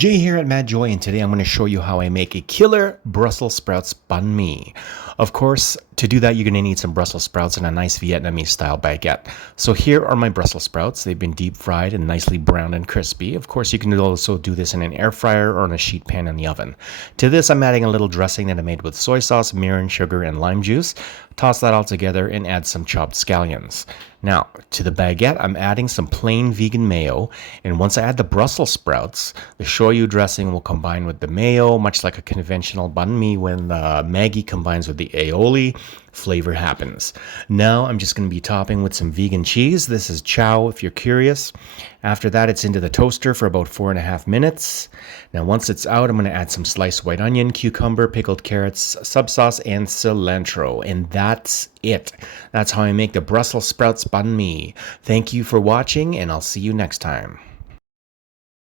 Jay here at Mad Joy, and today I'm going to show you how I make a killer Brussels Sprouts Banh Mi. Of course, to do that, you're going to need some Brussels sprouts and a nice Vietnamese style baguette. So here are my Brussels sprouts. They've been deep fried and nicely browned and crispy. Of course, you can also do this in an air fryer or in a sheet pan in the oven. To this, I'm adding a little dressing that I made with soy sauce, mirin, sugar, and lime juice. Toss that all together and add some chopped scallions. Now, to the baguette, I'm adding some plain vegan mayo, and once I add the Brussels sprouts, the shoyu dressing will combine with the mayo, much like a conventional banh mi when the Maggi combines with the aioli. Flavor happens. Now I'm just going to be topping with some vegan cheese. This is chow if you're curious. After that, it's into the toaster for about 4.5 minutes. Now once it's out, I'm going to add some sliced white onion, cucumber, pickled carrots, sub sauce, and cilantro. And that's it. That's how I make the Brussels sprouts banh mi. Thank you for watching, and I'll see you next time.